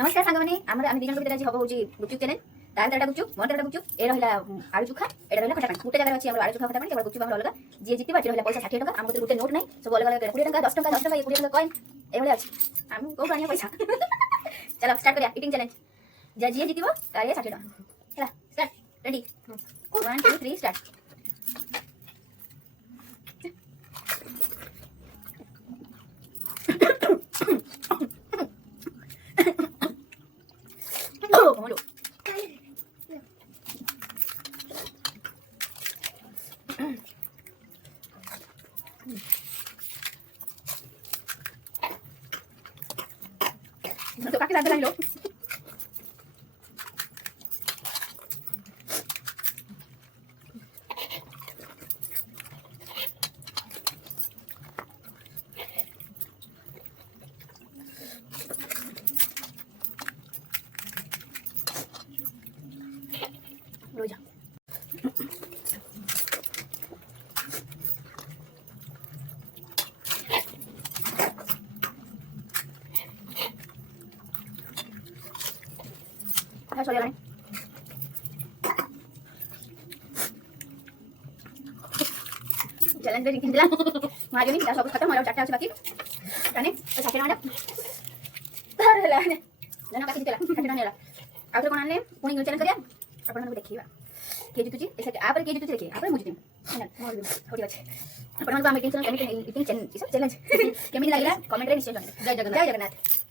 नमस्कार सांगमाने आम दिजन भर आज हम हूँ गुपचुप चैलेंज तार तेरटा गुपचुप मोर तेरटा गुपचुप ए रहा आलू चोखा एटा रहा खटा पानी गोटे जगह अच्छी आलू चोखा खटा पानी केवल गुपचुप अलग जी जीत बाटी रहा पैसा 60 टका आम गोटे नोट ना सब अलग अलग 20 टका 10 टका 10 टका 20 टका कॉइन एभली अच्छी आम कौन आनिया पैसा चलो स्टार्ट करिया इटिंग चैलेंज जा जी जीतबो तार 60 टका हैला start ready 1 2 3 start Como no toca que la de la Roja. Ay, soy Alan. Jalan dari Kindla. Mari ni dah सब खत्म और चाटा बाकी जाने तो छाटे ना अरे ला जाना बाकी चला छाटे ना ला आउट कोन आनले पुणी चैलेंज करिया आपण मन देखिबा के जितुची एसे आपरे के जितुची देखिए आपरे मुझे हैना मोर थोड़ी अच्छे आपण मन को हम मीटिंग चैलेंज केमिति चैलेंज चैलेंज केमिति लागला कमेंट रे निश्चय जय जगन्नाथ जय जगन्नाथ।